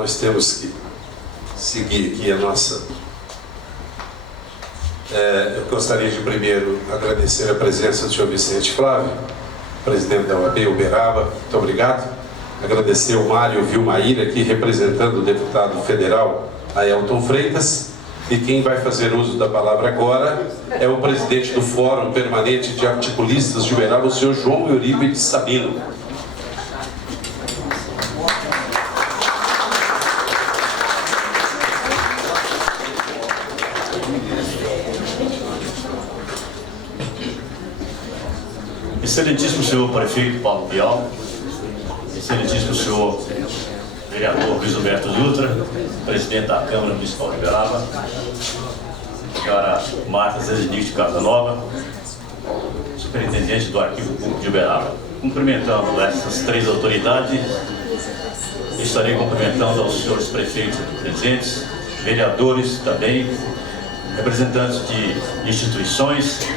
Nós temos que seguir aqui a nossa... eu gostaria de primeiro agradecer a presença do senhor Vicente Flávio, presidente da OAB Uberaba, muito obrigado. Agradecer o Mário Vilmaíra, aqui representando o deputado federal Aelton Freitas. E quem vai fazer uso da palavra agora é o presidente do Fórum Permanente de Articulistas de Uberaba, o senhor João Eurípides Sabino. Excelentíssimo senhor prefeito Paulo Bial, excelentíssimo senhor vereador Luiz Alberto Dutra, presidente da Câmara Municipal de Uberaba, senhora Marta Zezinich Casanova, superintendente do Arquivo Público de Uberaba. Cumprimentando essas três autoridades, estarei cumprimentando aos senhores prefeitos aqui presentes, vereadores também, representantes de instituições,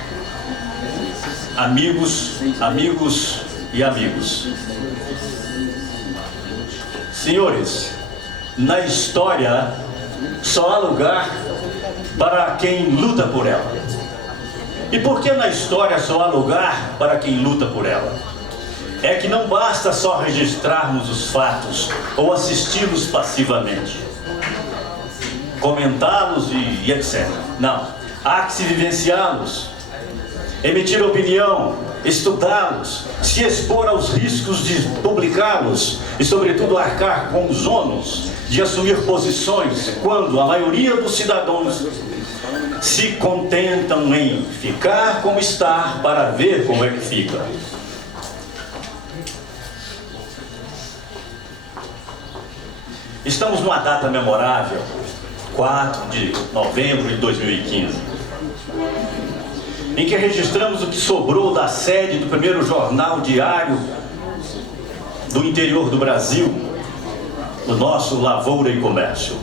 amigos e amigos. Senhores, na história só há lugar para quem luta por ela. E por que na história só há lugar para quem luta por ela? É que não basta só registrarmos os fatos ou assisti-los passivamente, comentá-los e etc. Não, há que se vivenciá-los, emitir opinião, estudá-los, se expor aos riscos de publicá-los e, sobretudo, arcar com os ônus de assumir posições quando a maioria dos cidadãos se contentam em ficar como está para ver como é que fica. Estamos numa data memorável, 4 de novembro de 2015. Em que registramos o que sobrou da sede do primeiro jornal diário do interior do Brasil, o nosso Lavoura e Comércio.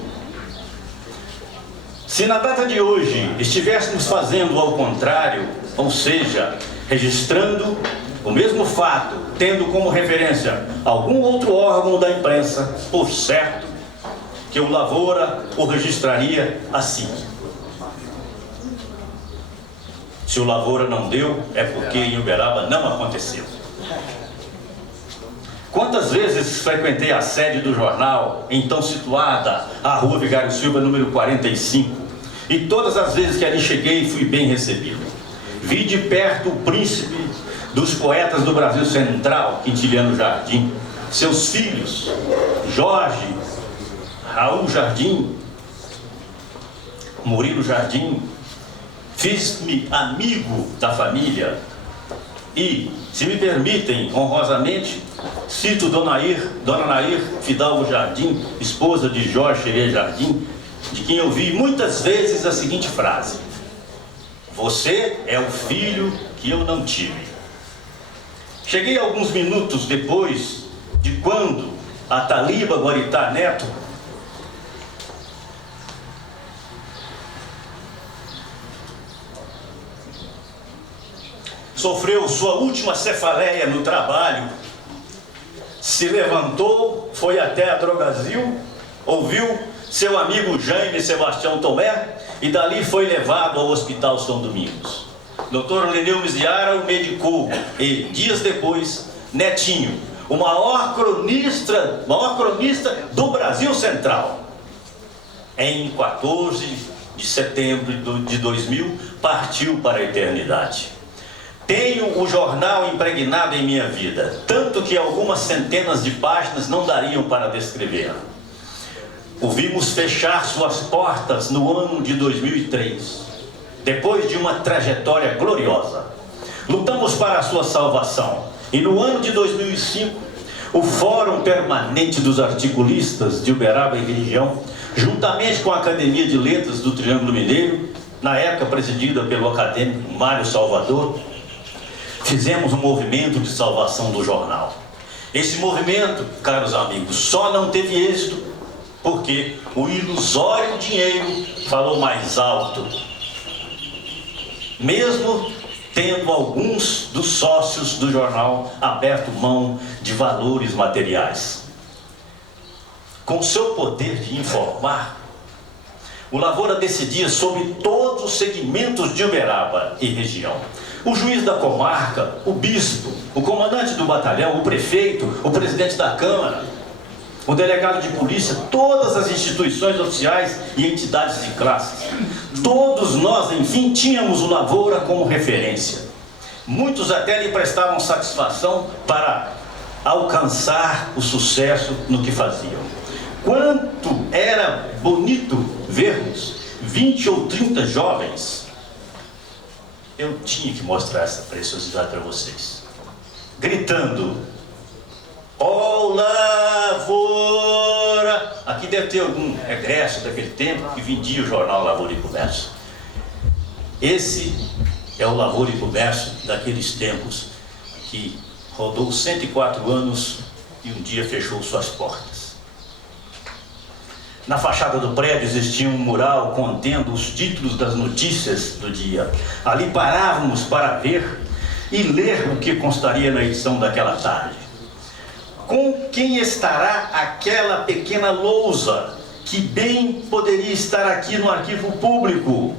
Se na data de hoje estivéssemos fazendo ao contrário, ou seja, registrando o mesmo fato, tendo como referência algum outro órgão da imprensa, por certo que o Lavoura o registraria assim. Se o Lavoura não deu, é porque em Uberaba não aconteceu. Quantas vezes frequentei a sede do jornal, então situada à Rua Vigário Silva, número 45, e todas as vezes que ali cheguei, fui bem recebido. Vi de perto o príncipe dos poetas do Brasil Central, Quintiliano Jardim, seus filhos, Jorge, Raul Jardim, Murilo Jardim. Fiz-me amigo da família e, se me permitem, honrosamente, cito Dona Nair Fidalgo Jardim, esposa de Jorge Xerê Jardim, de quem ouvi muitas vezes a seguinte frase: você é o filho que eu não tive. Cheguei alguns minutos depois de quando a Taliba Guaritá Neto sofreu sua última cefaleia no trabalho, se levantou, foi até a Drogazil, ouviu seu amigo Jaime Sebastião Tomé e dali foi levado ao Hospital São Domingos. Dr. Leneu Miziara o medicou e, dias depois, Netinho, o maior cronista do Brasil Central, em 14 de setembro de 2000, partiu para a eternidade. Tenho o jornal impregnado em minha vida, tanto que algumas centenas de páginas não dariam para descrever. O vimos fechar suas portas no ano de 2003, depois de uma trajetória gloriosa. Lutamos para a sua salvação, e no ano de 2005, o Fórum Permanente dos Articulistas de Uberaba e região, juntamente com a Academia de Letras do Triângulo Mineiro, na época presidida pelo acadêmico Mário Salvador, fizemos um movimento de salvação do jornal. Esse movimento, caros amigos, só não teve êxito porque o ilusório dinheiro falou mais alto, mesmo tendo alguns dos sócios do jornal aberto mão de valores materiais. com seu poder de informar, o Lavoura decidia sobre todos os segmentos de Uberaba e região. O juiz da comarca, o bispo, o comandante do batalhão, o prefeito, o presidente da Câmara, o delegado de polícia, todas as instituições oficiais e entidades de classes. Todos nós, enfim, tínhamos o Lavoura como referência. Muitos até lhe prestavam satisfação para alcançar o sucesso no que faziam. Quanto era bonito vermos 20 ou 30 jovens. Eu tinha que mostrar essa preciosidade para vocês. Gritando: ó Lavoura! Aqui deve ter algum egresso daquele tempo que vendia o jornal Lavoura e Comércio. Esse é o Lavoura e Comércio daqueles tempos que rodou 104 anos e um dia fechou suas portas. Na fachada do prédio existia um mural contendo os títulos das notícias do dia. Ali parávamos para ver e ler o que constaria na edição daquela tarde. Com quem estará aquela pequena lousa que bem poderia estar aqui no arquivo público,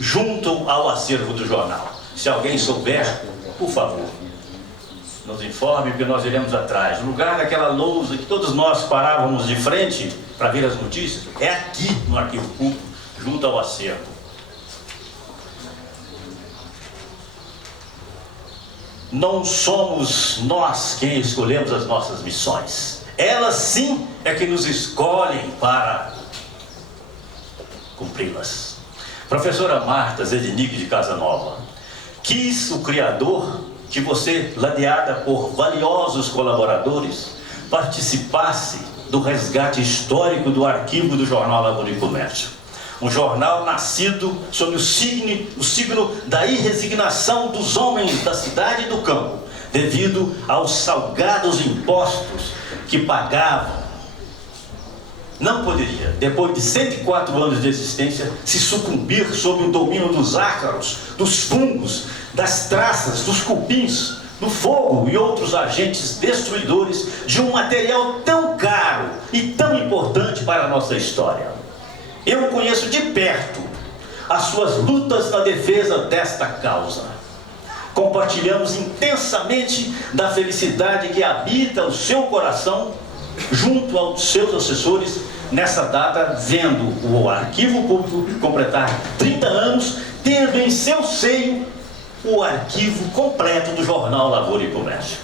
junto ao acervo do jornal? Se alguém souber, por favor, nos informe, porque nós iremos atrás. O lugar daquela lousa que todos nós parávamos de frente para ver as notícias é aqui no arquivo público, junto ao acervo. Não somos nós quem escolhemos as nossas missões. Elas sim é que nos escolhem para cumpri-las. Professora Marta Zedenick de Casanova, quis o Criador que você, ladeada por valiosos colaboradores, participasse do resgate histórico do arquivo do jornal Lavoura e Comércio. Um jornal nascido sob o signo da irresignação dos homens da cidade e do campo, devido aos salgados impostos que pagavam. Não poderia, depois de 104 anos de existência, se sucumbir sob o domínio dos ácaros, dos fungos, das traças, dos cupins, do fogo e outros agentes destruidores de um material tão caro e tão importante para a nossa história. Eu conheço de perto as suas lutas na defesa desta causa. Compartilhamos intensamente da felicidade que habita o seu coração junto aos seus assessores nessa data, vendo o arquivo público completar 30 anos, tendo em seu seio o arquivo completo do jornal Lavoura e Comércio.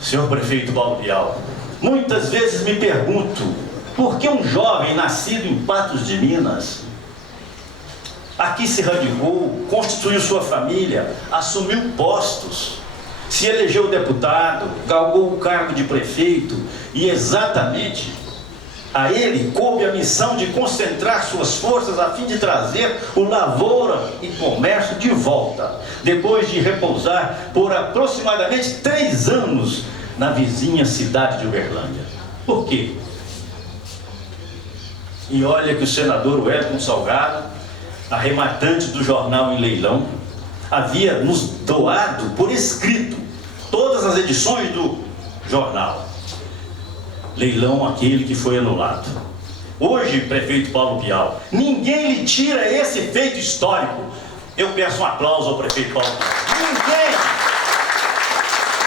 Senhor prefeito Paulo Bial, muitas vezes me pergunto por que um jovem nascido em Patos de Minas aqui se radicou, constituiu sua família, assumiu postos, se elegeu deputado, galgou o cargo de prefeito e exatamente a ele coube a missão de concentrar suas forças a fim de trazer o Lavoura e Comércio de volta, depois de repousar por aproximadamente 3 anos na vizinha cidade de Uberlândia. Por quê? E olha que o senador Wellington Salgado, arrematante do jornal em leilão, havia nos doado por escrito todas as edições do jornal. Leilão aquele que foi anulado. Hoje, prefeito Paulo Bial, ninguém lhe tira esse feito histórico. Eu peço um aplauso ao prefeito Paulo Bial.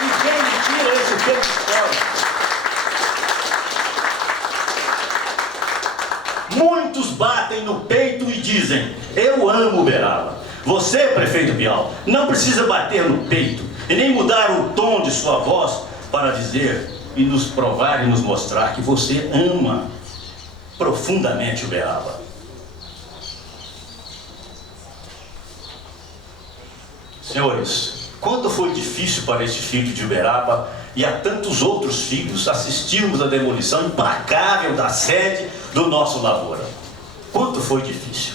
Ninguém lhe tira esse feito histórico. Muitos batem no peito e dizem: eu amo Uberaba. Você, prefeito Bial, não precisa bater no peito e nem mudar o tom de sua voz para dizer e nos provar e nos mostrar que você ama profundamente Uberaba. Senhores, quanto foi difícil para este filho de Uberaba e a tantos outros filhos assistirmos à demolição implacável da sede do nosso Lavoura. Quanto foi difícil.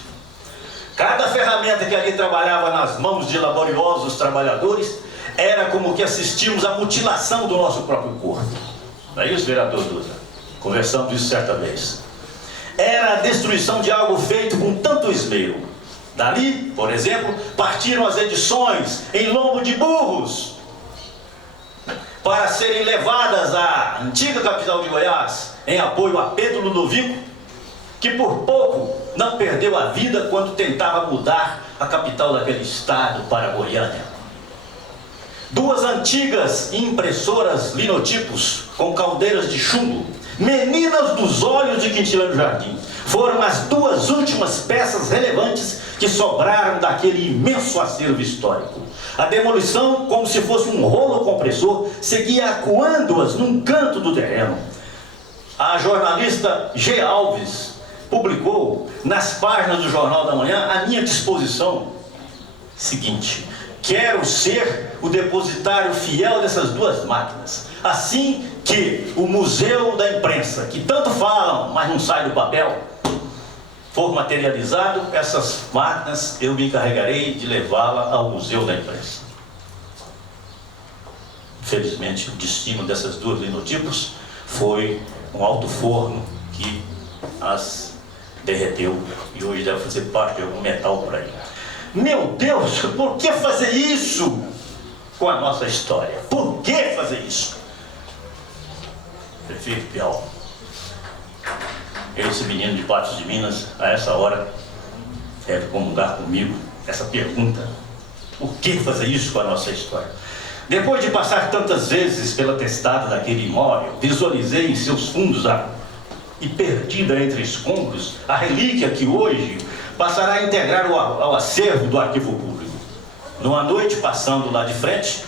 Cada ferramenta que ali trabalhava nas mãos de laboriosos trabalhadores era como que assistimos à mutilação do nosso próprio corpo. Não é isso, vereador Dutra? Conversamos isso certa vez. Era a destruição de algo feito com tanto esmero. Dali, por exemplo, partiram as edições em lombo de burros. para serem levadas à antiga capital de Goiás, em apoio a Pedro Ludovico, que por pouco não perdeu a vida quando tentava mudar a capital daquele estado para Goiânia. 2 antigas impressoras linotipos com caldeiras de chumbo, meninas dos olhos de Quintiliano Jardim, foram as 2 últimas peças relevantes que sobraram daquele imenso acervo histórico. A demolição, como se fosse um rolo compressor, seguia acuando-as num canto do terreno. A jornalista G. Alves publicou nas páginas do Jornal da Manhã à minha disposição seguinte: quero ser o depositário fiel dessas 2 máquinas, assim que o Museu da Imprensa, que tanto falam, mas não sai do papel, for materializado, essas máquinas eu me encarregarei de levá-la ao Museu da Imprensa. Infelizmente, o destino dessas 2 linotipos foi um alto forno que as derreteu e hoje deve fazer parte de algum metal por aí. Meu Deus, por que fazer isso com a nossa história? Por que fazer isso? Prefeito Piau, esse menino de Patos de Minas, a essa hora, deve comungar comigo essa pergunta: por que fazer isso com a nossa história? Depois de passar tantas vezes pela testada daquele imóvel, visualizei em seus fundos e perdida entre escombros a relíquia que hoje passará a integrar ao acervo do Arquivo Público. Numa noite, passando lá de frente,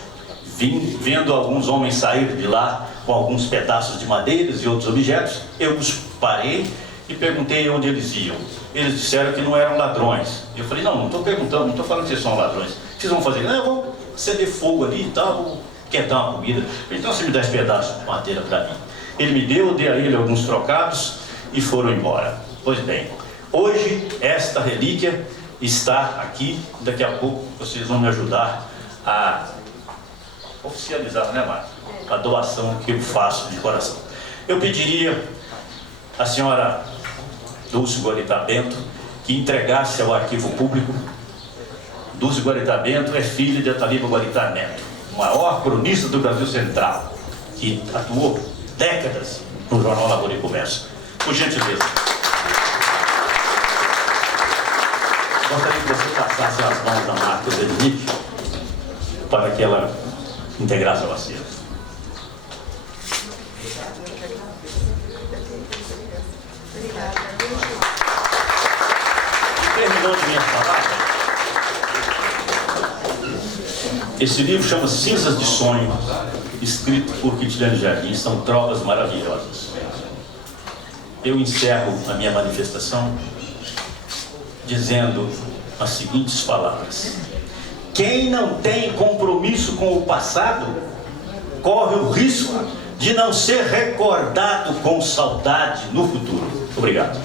vendo alguns homens sair de lá com alguns pedaços de madeiras e outros objetos, eu os parei e perguntei onde eles iam. Eles disseram que não eram ladrões. Eu falei: não estou perguntando, não estou falando que vocês são ladrões. O que vocês vão fazer? Não, eu vou acender fogo ali e tal, vou quentar uma comida. Então você me dá esse pedaço de madeira para mim. Ele me deu, dei a ele alguns trocados e foram embora. Pois bem, hoje esta relíquia está aqui. Daqui a pouco vocês vão me ajudar a oficializar, né, Márcio? A doação que eu faço de coração. Eu pediria à senhora Dulce Guaritá Bento que entregasse ao Arquivo Público. Dulce Guaritá Bento é filha de Ataliba Guaritá Neto, o maior cronista do Brasil Central, que atuou décadas no Jornal Lavoura e Comércio. Por gentileza. Gostaria que você passasse as mãos da Marta Veronique para que ela integrasse ao acervo. Terminando minha palavra, esse livro chama Cinzas de Sonho, escrito por Quintiliano Jardim. São trovas maravilhosas. Eu encerro a minha manifestação dizendo as seguintes palavras: quem não tem compromisso com o passado corre o risco de não ser recordado com saudade no futuro. Obrigado.